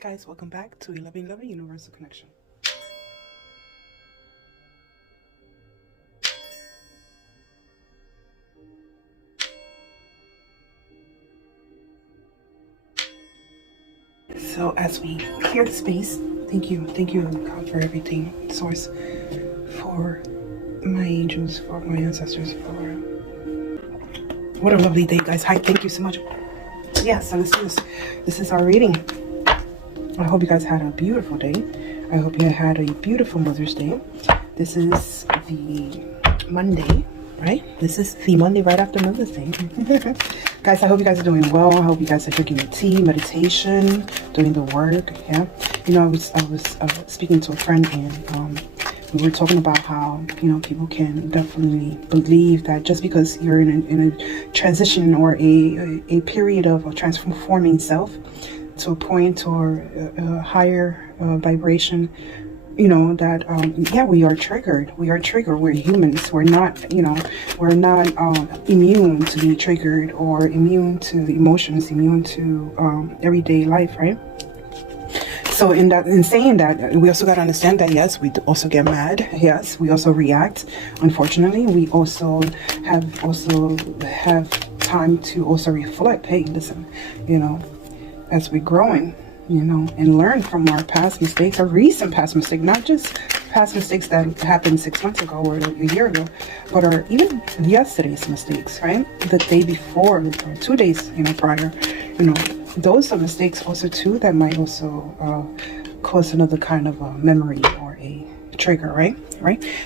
Guys, welcome back to 11 Universal Connection. So as we clear the space, thank you God for everything, Source, for my angels, for my ancestors, for what a lovely day, guys. Hi, thank you so much. Yes, and this is our reading. I hope you guys had a beautiful day. I hope you had a beautiful Mother's Day. This is the Monday, right? This is the Monday right after Mother's Day. Guys, I hope you guys are doing well. I hope you guys are drinking your tea, meditation, doing the work. Yeah, you know, I was speaking to a friend, and we were talking about how, you know, people can definitely believe that just because you're in a transition or a period of transforming self to a point or a higher vibration, you know, that yeah, we are triggered. We're humans. We're not, you know, we're not immune to be triggered or immune to emotions, immune to everyday life, right? So in saying that, we also got to understand that yes, we also get mad. Yes, we also react. Unfortunately, we also have time to also reflect. Hey, listen, you know, as we're growing, you know, and learn from our past mistakes, our recent past mistakes, not just past mistakes that happened 6 months ago or a year ago, but our even yesterday's mistakes, right? The day before or 2 days, you know, prior, you know, those are mistakes also too that might also cause another kind of a memory or a trigger, right?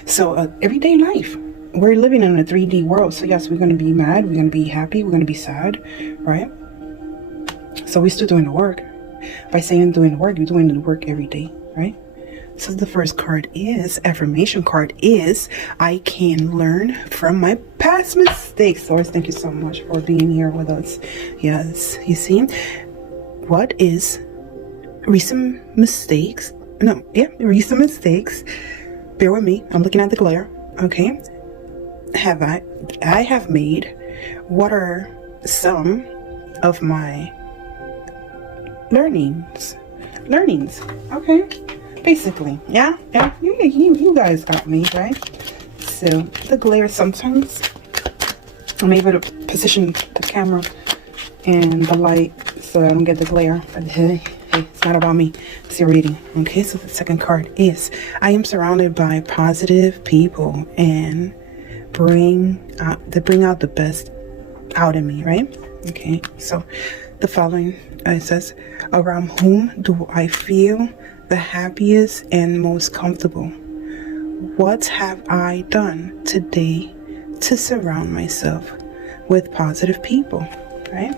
So everyday life, we're living in a 3D world. So yes, we're going to be mad, we're going to be happy, we're going to be sad, right? So we're still doing the work. By saying doing the work, you're doing the work every day, right? So the first card is, affirmation card is, I can learn from my past mistakes. Source, thank you so much for being here with us. Yes, you see, what is recent mistakes? Recent mistakes. Bear with me, I'm looking at the glare. Okay, I have made. What are some of my learnings? Okay, basically, yeah, you guys got me, right? So the glare, sometimes I'm able to position the camera and the light so I don't get the glare, but hey, it's not about me, it's your reading. Okay, so the second card is, I am surrounded by positive people and bring out the best out in me, right? Okay, so the following, it says, around whom do I feel the happiest and most comfortable? What have I done today to surround myself with positive people, right?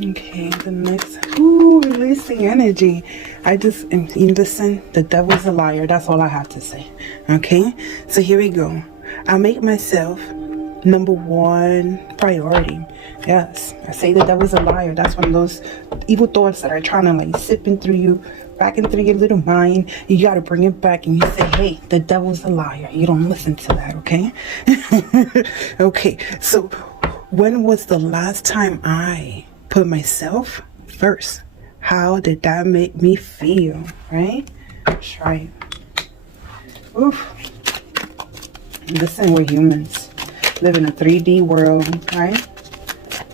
Okay, the next, releasing energy. You listen, the devil's a liar. That's all I have to say. Okay, so here we go. I'll make myself number one priority. Yes, I say the devil's a liar. That's one of those evil thoughts that are trying to like sipping through you, back into your little mind. You got to bring it back and you say, hey, the devil's a liar. You don't listen to that, okay? Okay, so when was the last time I put myself first? How did that make me feel, right? Try it. Oof. Listen, we're humans. Live in a 3D world, right?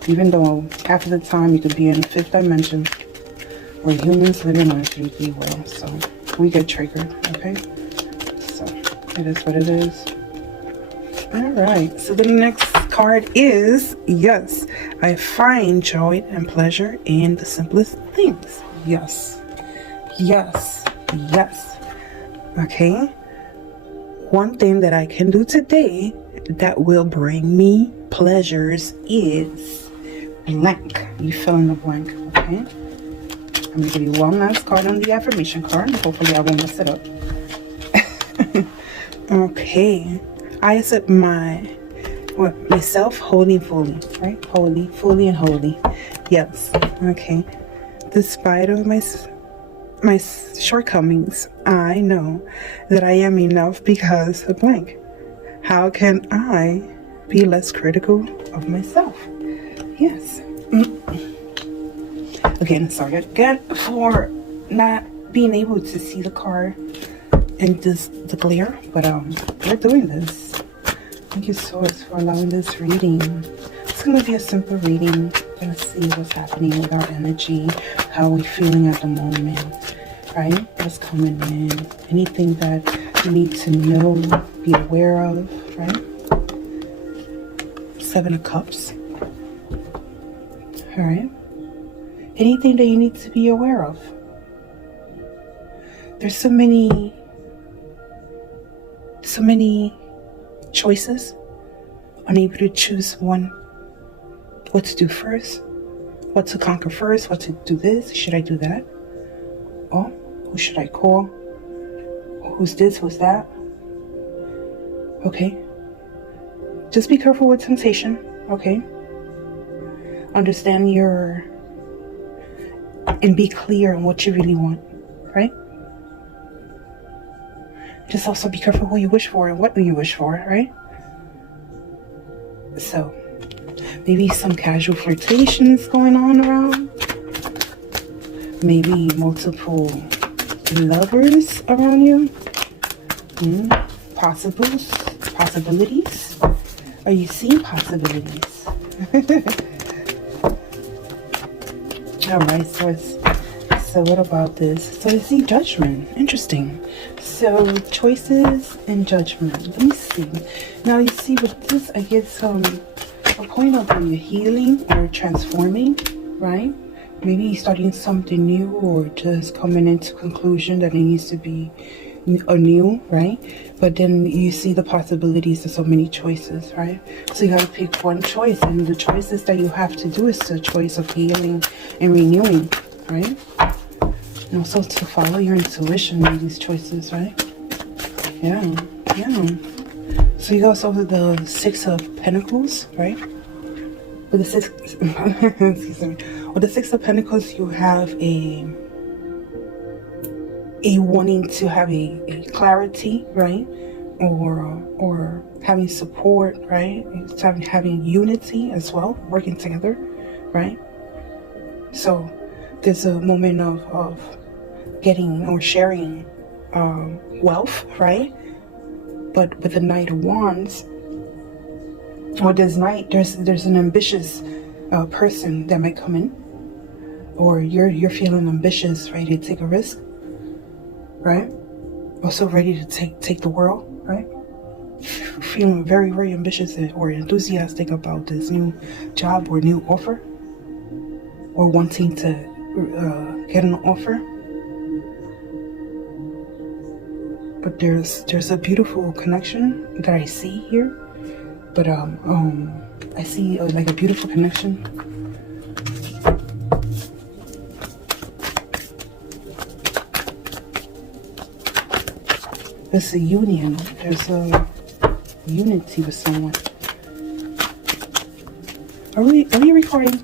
Even though half of the time you could be in the 5th dimension, we're humans living in a 3D world. So we get triggered, okay? So it is what it is. All right, so the next card is, yes, I find joy and pleasure in the simplest things. Yes. Okay, one thing that I can do today that will bring me pleasures is blank. You fill in the blank. Okay, I'm gonna give you one last card on the affirmation card. Hopefully I won't mess it up. Okay, I accept myself wholly and fully, right? Fully and wholly. Yes. Okay. Despite of my shortcomings. I know that I am enough because of blank. How can I be less critical of myself? Yes. Again, sorry again for not being able to see the card and the glare, but we're doing this. Thank you so much for allowing this reading. It's going to be a simple reading. We're going to see what's happening with our energy, how we're feeling at the moment, right? What's coming in, anything that you need to know, be aware of, right? 7 of Cups. All right. Anything that you need to be aware of. There's so many choices, unable to choose one, what to do first, what to conquer first, what to do this, should I do that? Oh, who should I call? Who's this, who's that? Okay. Just be careful with temptation, okay? Understand and be clear on what you really want, right? Just also be careful who you wish for and what do you wish for, right? So, maybe some casual flirtations going on around. Maybe multiple lovers around you. Possibilities. Are you seeing possibilities? Alright, so what about this? So I see judgment. Interesting. So choices and judgment. Let me see. Now you see with this, I get a point of you healing or transforming, right? Maybe starting something new or just coming into conclusion that it needs to be anew, right? But then you see the possibilities of so many choices, right? So you have to pick one choice, and the choices that you have to do is the choice of healing and renewing, right? And also to follow your intuition in these choices, right? Yeah. So you also have the 6 of Pentacles, right? With the 6, excuse me. With the 6 of Pentacles, you have a wanting to have a clarity, right? Or having support, right? It's having unity as well, working together, right? So there's a moment of getting or sharing wealth, right? But with the Knight of Wands, or there's an ambitious person that might come in, or you're feeling ambitious, ready to take a risk, right? Also ready to take the world, right? Feeling very, very ambitious or enthusiastic about this new job or new offer, or wanting to get an offer. But there's a beautiful connection that I see here. But I see like a beautiful connection. There's a union. There's a unity with someone. Are we recording?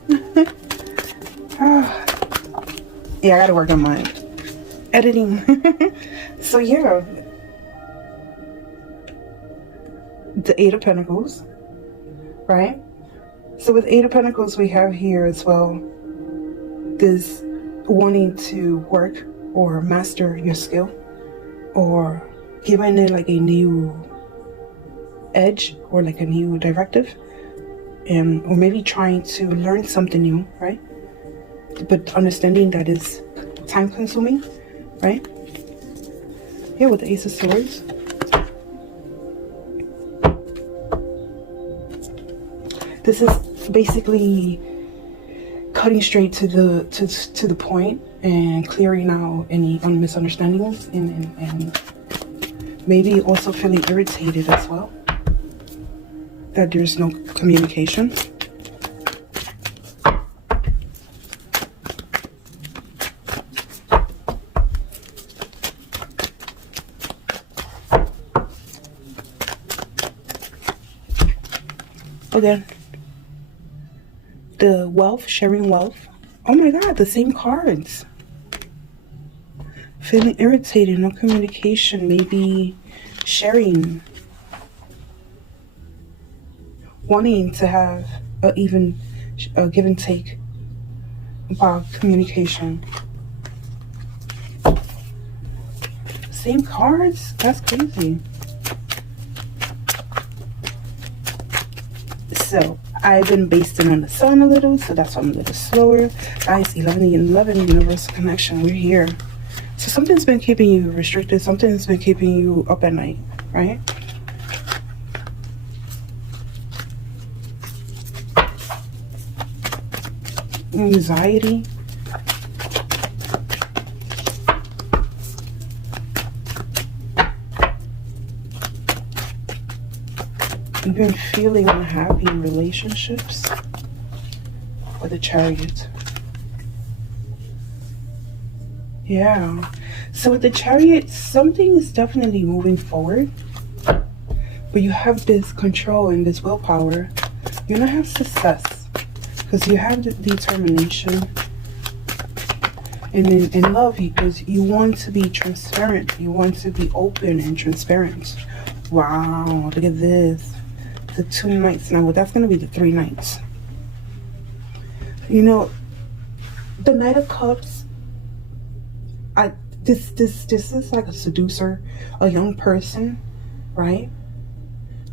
Yeah, I gotta work on my editing. So yeah, the 8 of Pentacles, right? So with 8 of Pentacles, we have here as well this wanting to work or master your skill, or giving it like a new edge or like a new directive, or maybe trying to learn something new, right? But understanding that is time consuming, right? Yeah, with the Ace of Swords. This is basically cutting straight to the point and clearing out any misunderstandings and maybe also feeling irritated as well that there's no communication. Again, the wealth, sharing wealth. Oh my God, the same cards. feeling irritated, no communication, maybe sharing, wanting to have even a give and take about communication. Same cards? That's crazy. So I've been basting on the sun a little, so that's why I'm a little slower. Guys, 11 universal connection, we're here. So something's been keeping you restricted, something's been keeping you up at night, right? Anxiety. You've been feeling unhappy in relationships with the Chariot. Yeah. So with the Chariot, something is definitely moving forward. But you have this control and this willpower. You're going to have success. Because you have the determination. And in love, because you want to be transparent. You want to be open and transparent. Wow. Look at this. The 2 nights. Now, well, that's going to be the 3 nights. You know, the Knight of Cups, this is like a seducer, a young person, right?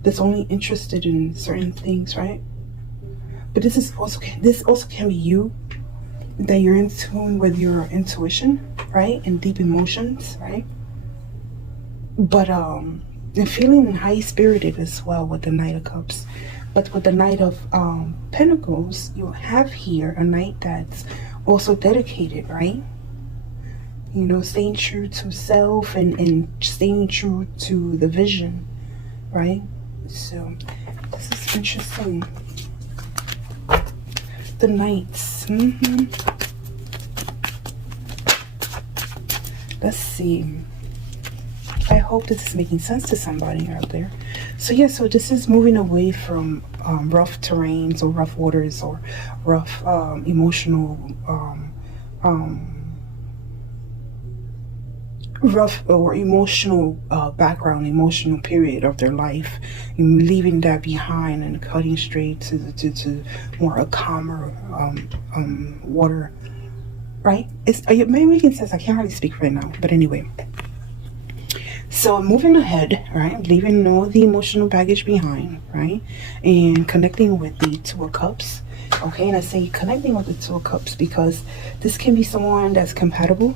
That's only interested in certain things, right? But this also can be you, that you're in tune with your intuition, right? And deep emotions, right? But and feeling high-spirited as well with the Knight of Cups. But with the Knight of Pentacles, you have here a knight that's also dedicated, right? You know, staying true to self and staying true to the vision, right? So, this is interesting. The Knights. Let's see. I hope this is making sense to somebody out there. So yeah, so this is moving away from rough terrains or rough waters or rough emotional rough or emotional background, emotional period of their life, and leaving that behind and cutting straight to more a calmer water, right? Maybe making sense. I can't really speak right now, but anyway. So moving ahead, right, leaving all the emotional baggage behind, right, and connecting with the 2 of Cups. Okay, and I say connecting with the 2 of Cups because this can be someone that's compatible.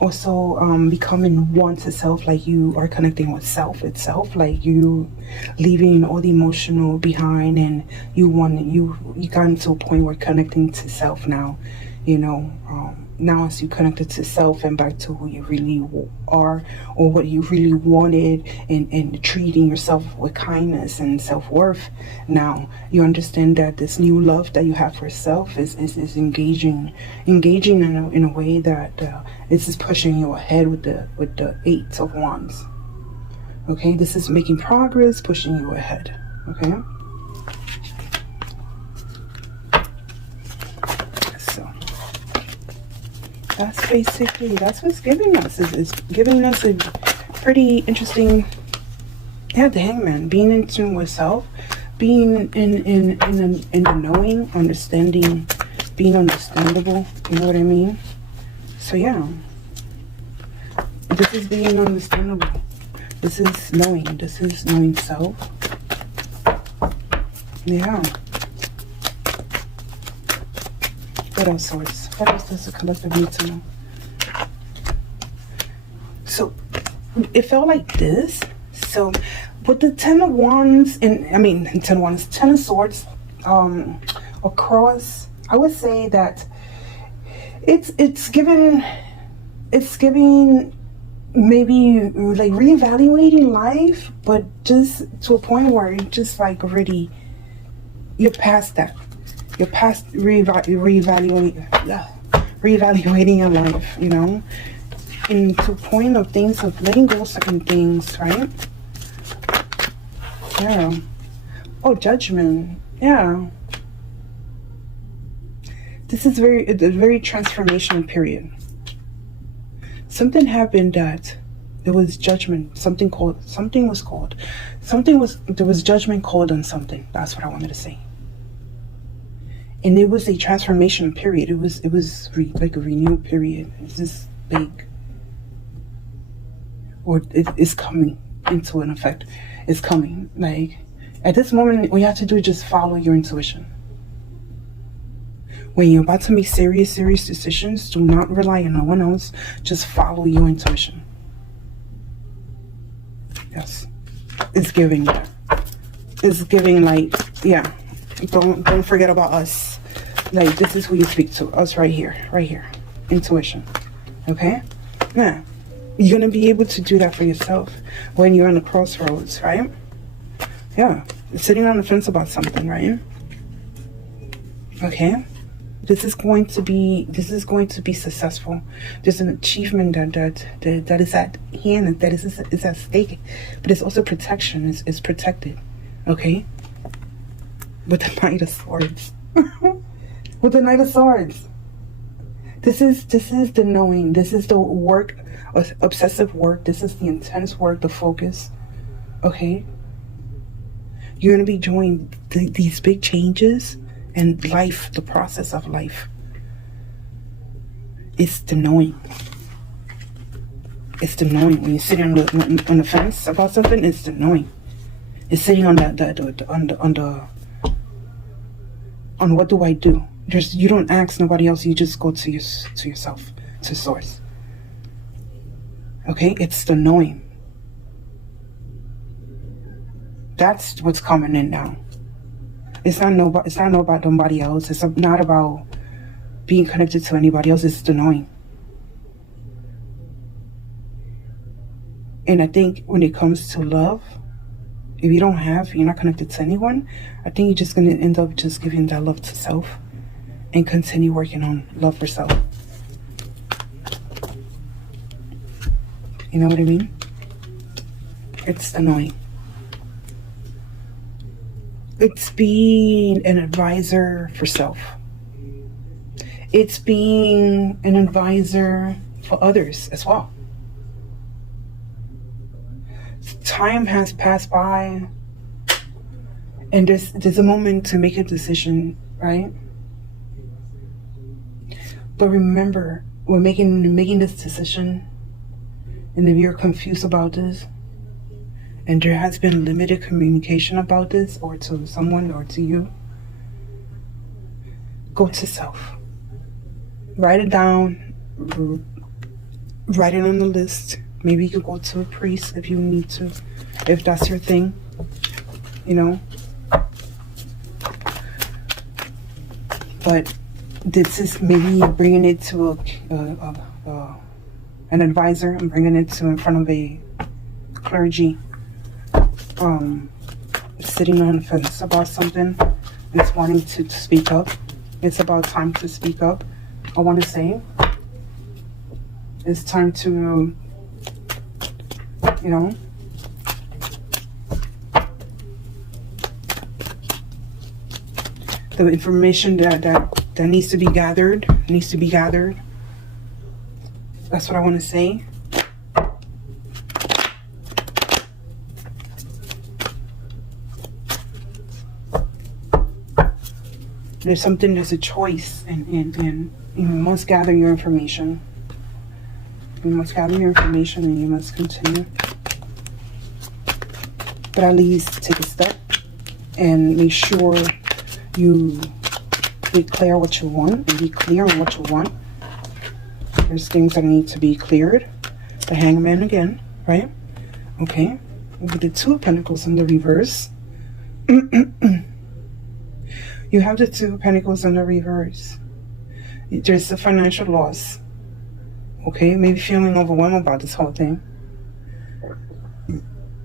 Also becoming one to self, like you are connecting with self itself, like you leaving all the emotional behind, and you got into a point where connecting to self now, you know, now as you connected to self and back to who you really are or what you really wanted, and treating yourself with kindness and self-worth. Now you understand that this new love that you have for self is engaging in a way that this is pushing you ahead with the 8 of Wands. Okay, this is making progress, pushing you ahead. Okay, so that's basically, that's what's giving us. Is giving us a pretty interesting, yeah, the Hangman, being in tune with self, being in the knowing, understanding, being understandable, you know what I mean? So yeah, this is being understandable. This is knowing self. Yeah. What else, Source? What else does the collective need to know? So, it felt like this. So, with the 10 of Wands, 10 of Swords, across, I would say that it's giving maybe like reevaluating life, but just to a point where you're just like already, you're past that. You're past reevaluating your life, you know, and to a point of things of letting go of certain things, right? Yeah. Oh, Judgment. Yeah. This is a very transformational period. something happened that there was judgment. There was judgment called on something. That's what I wanted to say. And it was a transformation period. It was like a renewal period. It's this big, or it's coming into an effect. It's coming. Like, at this moment, all you have to do is just follow your intuition. When you're about to make serious decisions, do not rely on no one else. Just follow your intuition. Yes. It's giving. It's giving, like, yeah. Don't forget about us. Like, this is who you speak to. Us right here. Right here. Intuition. Okay? Yeah. You're going to be able to do that for yourself when you're on the crossroads, right? Yeah. Sitting on the fence about something, right? Okay? This is going to be successful. There's an achievement that is at hand, that is at stake, but it's also protection. It's protected. Okay? With the Knight of Swords. With the Knight of Swords. This is the knowing. This is the work, obsessive work. This is the intense work, the focus. Okay? You're going to be doing these big changes and life, the process of life. It's the knowing. It's the knowing. When you're sitting on the fence about something, it's the knowing. It's sitting on on what do I do? You don't ask nobody else. You just go to yourself, to source. Okay, it's the knowing. That's what's coming in now. It's not about nobody else. It's not about being connected to anybody else. It's the knowing. And I think when it comes to love, if you're not connected to anyone, I think you're just going to end up just giving that love to self and continue working on love for self. You know what I mean? It's annoying. It's being an advisor for self. It's being an advisor for others as well. Time has passed by, and there's a moment to make a decision, right? But remember, we're making this decision, and if you're confused about this, and there has been limited communication about this, or to someone or to you, go to self. Write it down. Write it on the list. Maybe you could go to a priest if you need to, if that's your thing, you know. But this is maybe bringing it to an advisor and bringing it to in front of a clergy. Sitting on the fence about something. It's wanting to speak up. It's about time to speak up. I want to say it's time to, you know, the information that needs to be gathered needs to be gathered. That's what I want to say. There's a choice, and you must gather your information. You must gather your information, and you must continue. But at least take a step and make sure you declare what you want and be clear on what you want. There's things that need to be cleared. The Hangman again, right? Okay. With the Two of Pentacles in the reverse. You have the Two of Pentacles in the reverse. There's a financial loss. Okay, maybe feeling overwhelmed about this whole thing.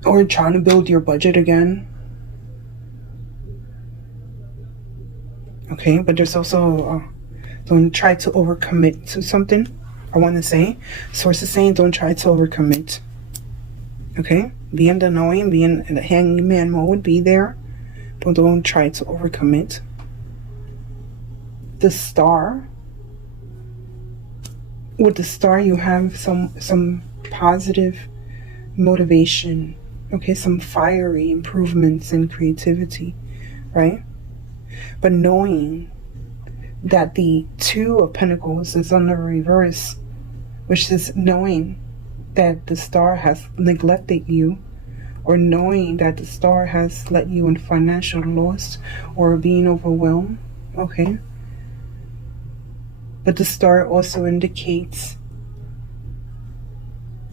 Or trying to build your budget again. Okay, but there's also, don't try to overcommit to something. I want to say, source is saying don't try to overcommit. Okay, be in the knowing, be in the Hangman mode, be there. But don't try to overcommit. The Star. with the star, you have some positive motivation, okay, some fiery improvements in creativity, right? But knowing that the Two of Pentacles is on the reverse, which is knowing that the star has neglected you, or knowing that the star has let you in financial loss or being overwhelmed, okay? But the star also indicates,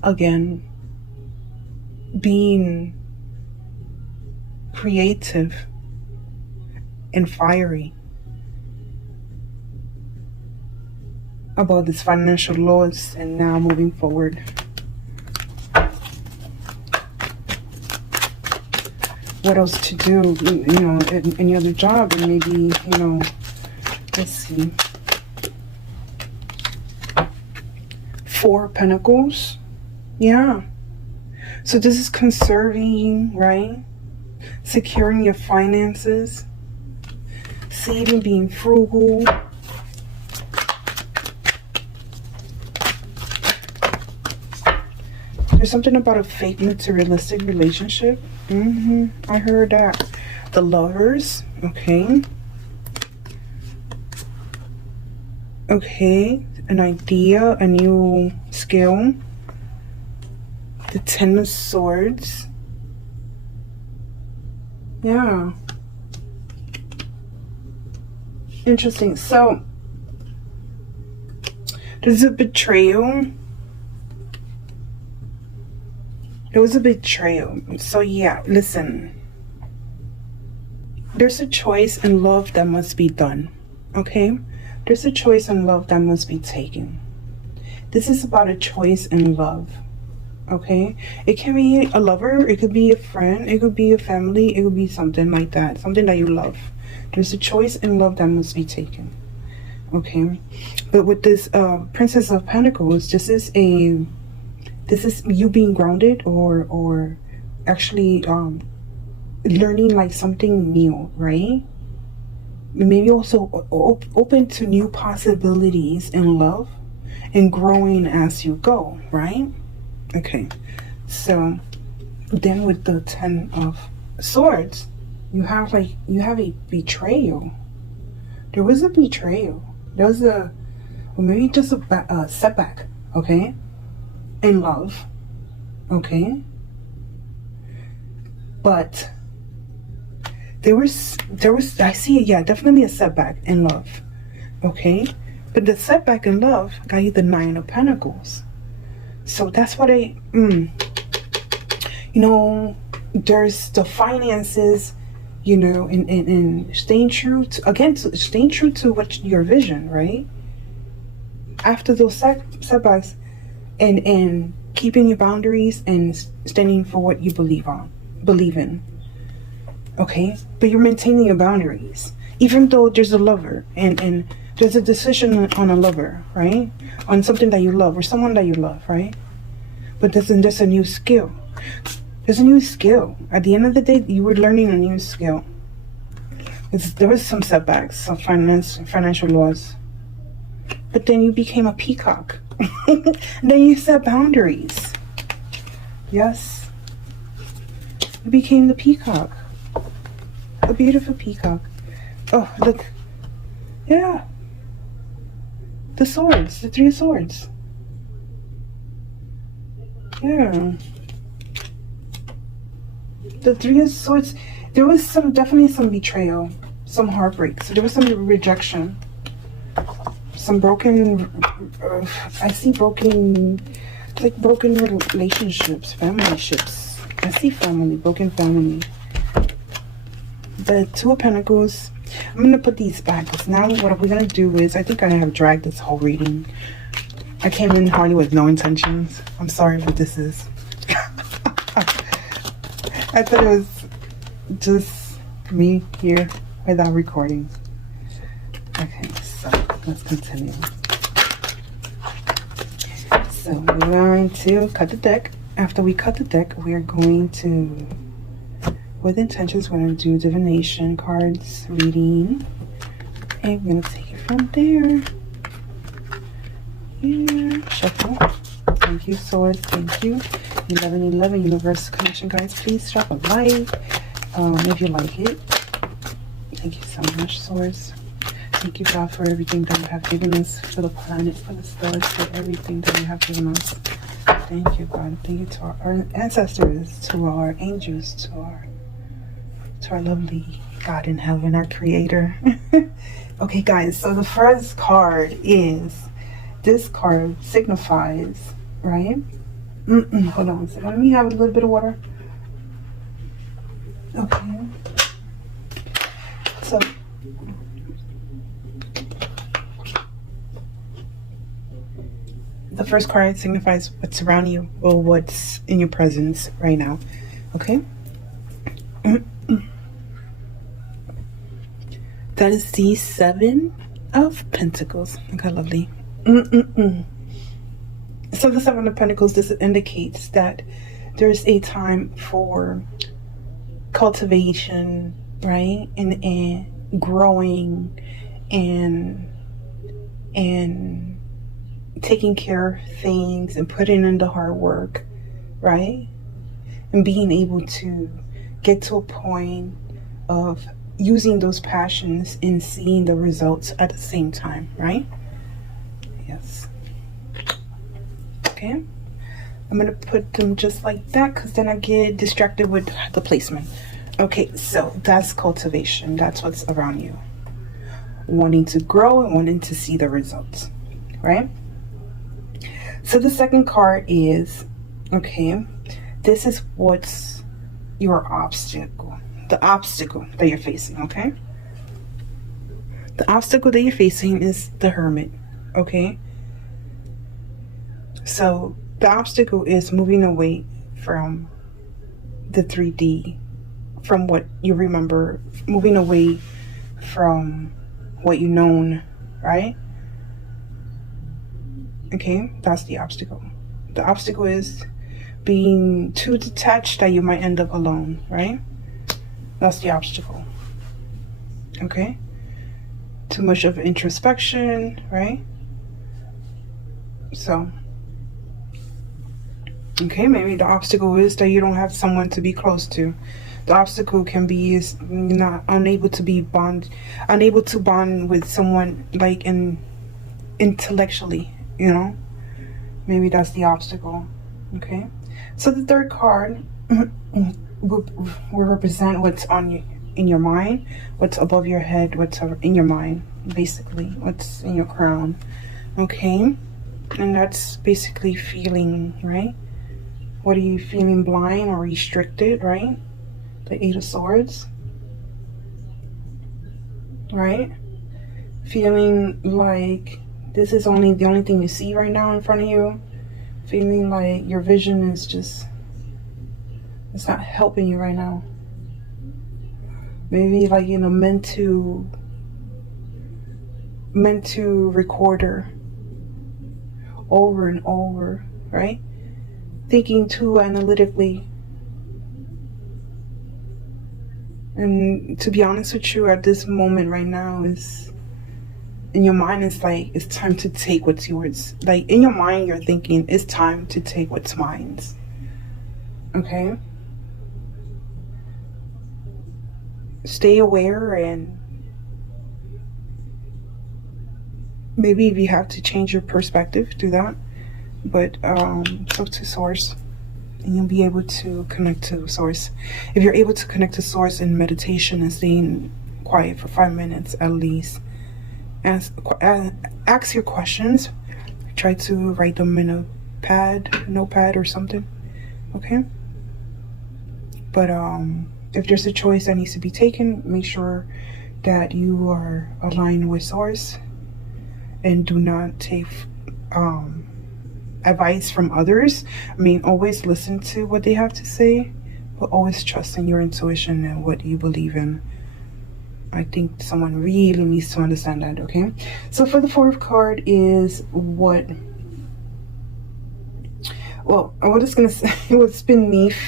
again, being creative and fiery about this financial loss and now moving forward. What else to do, you know, any other job, and maybe, you know, let's see. Four of Pentacles. Yeah. So this is conserving, right? Securing your finances. Saving, being frugal. There's something about a fake materialistic relationship. I heard that. The Lovers. Okay. Okay. An idea, a new skill. The Ten of Swords. Yeah. Interesting. So, there's a betrayal. There was a betrayal. So yeah, listen. There's a choice in love that must be done. Okay? There's a choice in love that must be taken. This is about a choice in love. Okay? It can be a lover, it could be a friend, it could be a family, it could be something like that. Something that you love. There's a choice in love that must be taken. Okay? But with this Princess of Pentacles, this is you being grounded, or actually learning like something new, right? Maybe also open to new possibilities in love and growing as you go, right? Okay, so then with the Ten of Swords, you have a betrayal. There was a betrayal. There was or maybe just a setback, okay? In love, okay? But there was I see, yeah, definitely a setback in love, okay? But the setback in love got you the Nine of Pentacles. So that's what you know, there's the finances, you know, and staying true to, staying true to what your vision, right? After those setbacks, and keeping your boundaries and standing for what you believe in. Okay? But you're maintaining your boundaries. Even though there's a lover and there's a decision on a lover, right? On something that you love or someone that you love, right? But there's a new skill. There's a new skill. At the end of the day, you were learning a new skill. There was some setbacks, some financial loss. But then you became a peacock. Then you set boundaries. Yes. You became the peacock. A beautiful peacock. Oh, look. Yeah. The swords. The Three of Swords. Yeah. The Three of Swords. There was definitely some betrayal. Some heartbreak. So there was some rejection. Some broken, I see broken, like broken relationships, family ships. I see family, broken family. The Two of Pentacles. I'm going to put these back, because now what we're going to do is, I think I have dragged this whole reading. I came in hardly with no intentions. I'm sorry what this is. I thought it was just me here without recording. Okay, so let's continue. So we're going to cut the deck. After we cut the deck, we are going to, with intentions, we're going to do divination cards reading. And we're going to take it from there. Yeah, shuffle. Thank you, Swords. Thank you. 1111 Universe Connection, guys. Please drop a like if you like it. Thank you so much, Swords. Thank you, God, for everything that you have given us, for the planet, for the stars, for everything that you have given us. Thank you, God. Thank you to our ancestors, to our angels, to our lovely God in heaven, our creator. Okay, guys, so the first card is, this card signifies, right? Hold on one second. Let me have a little bit of water. Okay. So, the first card signifies what's around you or what's in your presence right now. Okay? That is the Seven of Pentacles. Okay, lovely. So the Seven of Pentacles, this indicates that there's a time for cultivation, right? And growing and taking care of things and putting in the hard work, right? And being able to get to a point of using those passions and seeing the results at the same time, right? Yes. Okay. I'm going to put them just like that because then I get distracted with the placement. Okay, so that's cultivation. That's what's around you. Wanting to grow and wanting to see the results, right? So the second card is, okay, this is what's your obstacle. The obstacle that you're facing, okay? The obstacle that you're facing is the Hermit, okay? So the obstacle is moving away from the 3D, from what you remember, moving away from what you known, right? Okay, that's the obstacle. The obstacle is being too detached that you might end up alone, right? That's the obstacle. Okay? Too much of introspection, right? So, okay, maybe the obstacle is that you don't have someone to be close to. The obstacle can be is not unable to bond with someone like intellectually, you know? Maybe that's the obstacle. Okay? So the third card will represent what's in your mind, what's above your head, what's in your mind, basically, what's in your crown. Okay? And that's basically feeling, right? What are you feeling, blind or restricted, right? The Eight of Swords, right? Feeling like this is the only thing you see right now in front of you. Feeling like your vision is just, it's not helping you right now. Maybe like, you know, meant to recorder over and over, right? Thinking too analytically. And to be honest with you, at this moment right now, is in your mind, it's like it's time to take what's yours. Like in your mind, you're thinking it's time to take what's mine. Okay? Stay aware, and maybe if you have to change your perspective, do that. But talk to Source. And you'll be able to connect to Source. If you're able to connect to Source in meditation and staying quiet for 5 minutes at least, ask your questions. Try to write them in a notepad or something. Okay? But if there's a choice that needs to be taken, make sure that you are aligned with Source and do not take advice from others. I mean, always listen to what they have to say, but always trust in your intuition and what you believe in. I think someone really needs to understand that, okay? So for the fourth card is what is going to say what's beneath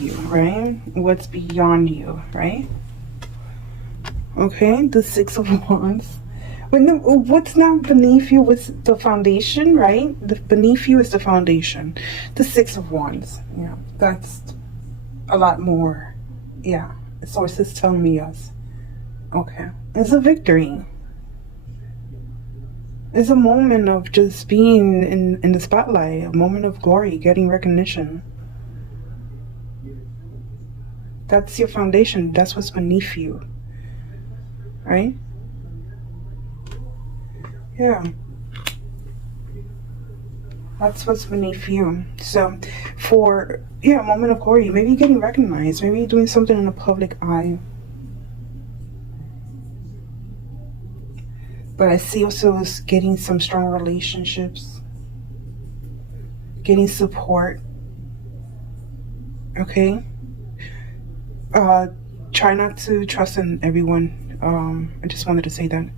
you, right? What's beyond you, right? Okay, the Six of Wands. But no, what's now beneath you was the foundation, right? The beneath you is the foundation. The Six of Wands. Yeah, that's a lot more. Yeah, the source is telling me yes. Okay, it's a victory. It's a moment of just being in the spotlight, a moment of glory, getting recognition. That's your foundation. That's what's beneath you, right? Yeah. That's what's beneath you. So for, yeah, a moment of glory, maybe getting recognized, maybe doing something in the public eye. But I see also getting some strong relationships, getting support. Okay. Try not to trust in everyone. I just wanted to say that.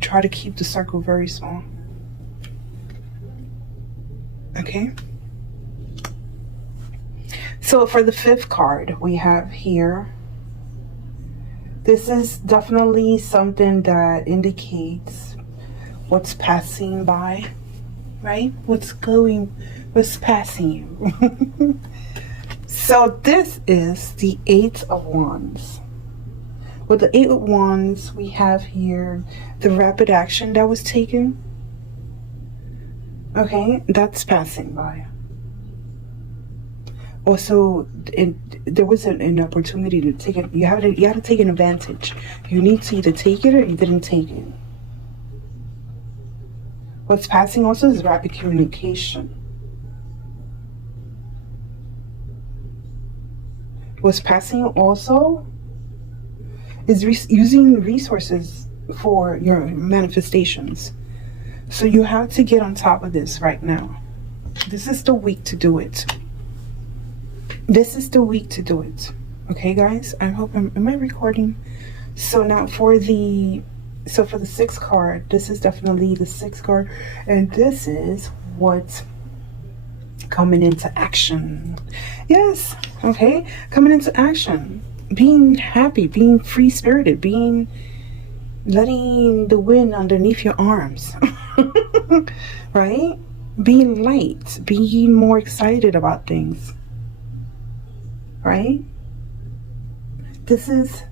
Try to keep the circle very small. Okay. So for the fifth card we have here, this is definitely something that indicates what's passing by, right? What's passing you. So this is the Eight of Wands. With the Eight of Wands, we have here the rapid action that was taken. Okay, that's passing by. Also, there was an opportunity to take it. You had to take an advantage. You need to either take it or you didn't take it. What's passing also is rapid communication. What's passing also is using resources for your manifestations. So you have to get on top of this right now. This is the week to do it. This is the week to do it. Okay, guys? I hope am I recording? So now for the sixth card, this is definitely the sixth card, and this is what coming into action. Yes, okay, coming into action. Being happy, being free-spirited, letting the wind underneath your arms. Right? Being light, being more excited about things. Right? This is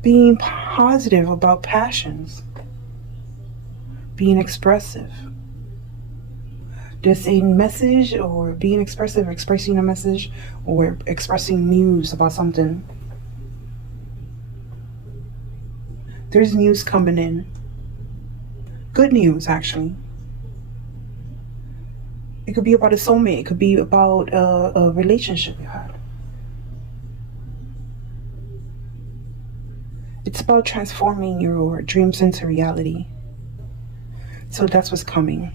being positive about passions. Being expressive. Just a message, or being expressive, expressing a message, or expressing news about something. There's news coming in. Good news, actually. It could be about a soulmate. It could be about a relationship you had. It's about transforming your dreams into reality. So that's what's coming.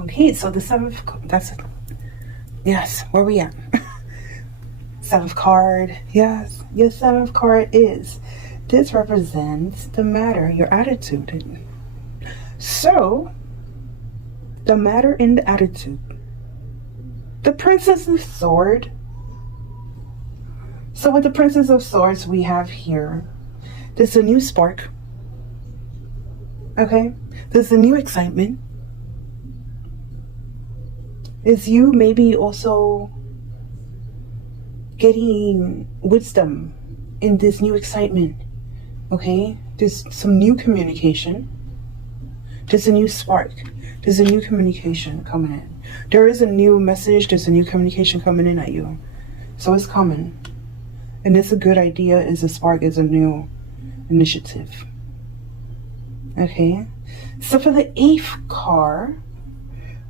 Okay, so the seventh, yes, where we at? Seventh card, yes, your seventh card is, this represents the matter, your attitude. So, the matter in the attitude. The Princess of Swords. So with the Princess of Swords we have here, there's a new spark. Okay, there's a new excitement. Is you maybe also getting wisdom in this new excitement. Okay, there's some new communication. There's a new spark. There's a new communication coming in. There is a new message. There's a new communication coming in at you. So it's coming. And it's a good idea. Is a spark. Is a new initiative. Okay. So for the eighth card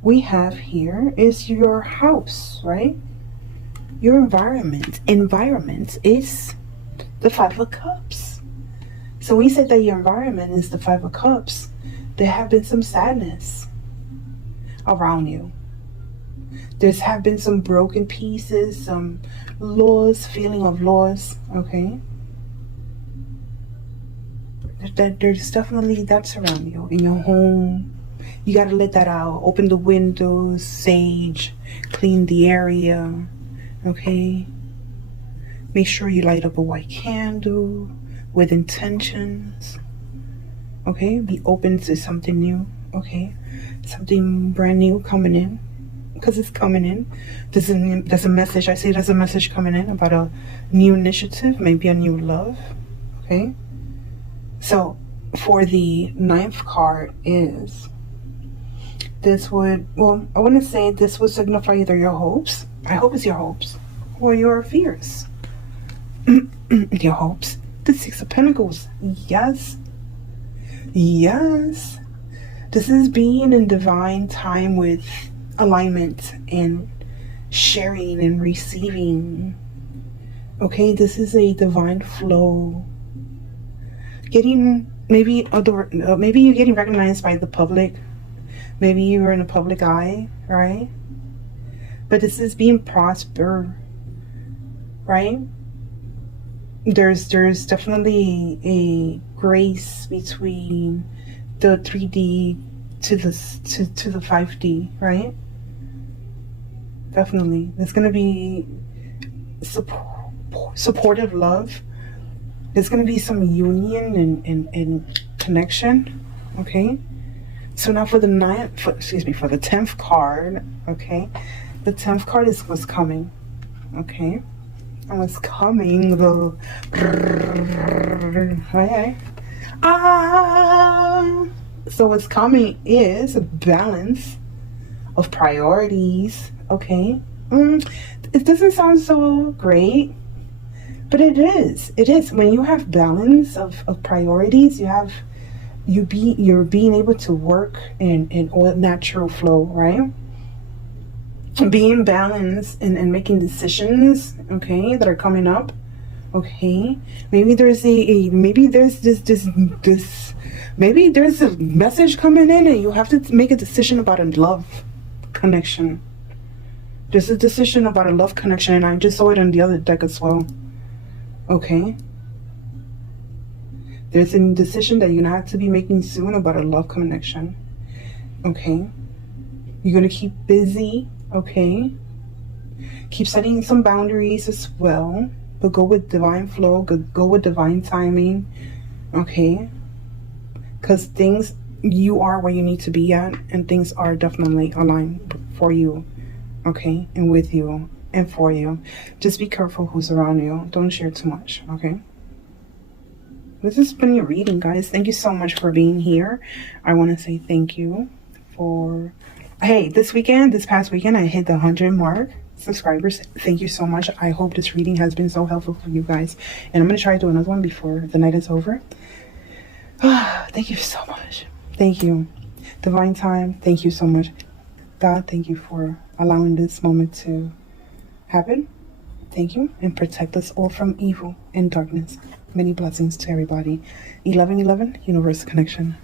we have here is your house, right? Your environment. Environment is the Five of Cups. So we said that your environment is the Five of Cups. There have been some sadness around you. There's have been some broken pieces, some loss, feeling of loss, okay? There's definitely that's around you, in your home. You got to let that out. Open the windows, sage, clean the area, okay? Make sure you light up a white candle with intentions. Okay, be open to something new. Okay, something brand new coming in, because it's coming in. There's a message. I see there's a message coming in about a new initiative, maybe a new love. Okay, so for the 9th card is, this would, well, I want to say this would signify either your hopes, I hope it's your hopes, or your fears. Your hopes. The 6 of Pentacles. Yes. Yes. This is being in divine time with alignment and sharing and receiving. Okay, this is a divine flow. Getting, maybe you're getting recognized by the public. Maybe you're in a public eye, right? But this is being prosper, right? There's definitely a grace between the 3D to the 5D, right? Definitely. There's going to be supportive love. There's going to be some union and connection, okay? So now for the for the 10th card, okay? The 10th card is what's coming, okay? And what's coming, though. Okay. So what's coming is a balance of priorities, okay? It doesn't sound so great, but it is. It is. When you have balance of priorities, you're being able to work in all natural flow, right? Being balanced and making decisions, okay, that are coming up, okay. Maybe there's maybe there's a message coming in and you have to make a decision about a love connection. There's a decision about a love connection, and I just saw it on the other deck as well, okay. There's a decision that you're gonna have to be making soon about a love connection, okay. You're gonna keep busy, okay. Keep setting some boundaries as well, but go with divine flow, go with divine timing, okay. Because you are where you need to be at, and things are definitely aligned for you, okay, and with you and for you. Just be careful who's around you. Don't share too much, okay. This has been your reading, guys. Thank you so much for being here. I want to say thank you for, hey, this past weekend, I hit the 100 mark subscribers. Thank you so much. I hope this reading has been so helpful for you guys. And I'm going to try to do another one before the night is over. Thank you so much. Thank you. Divine time, thank you so much. God, thank you for allowing this moment to happen. Thank you. And protect us all from evil and darkness. Many blessings to everybody. 1111, universal connection.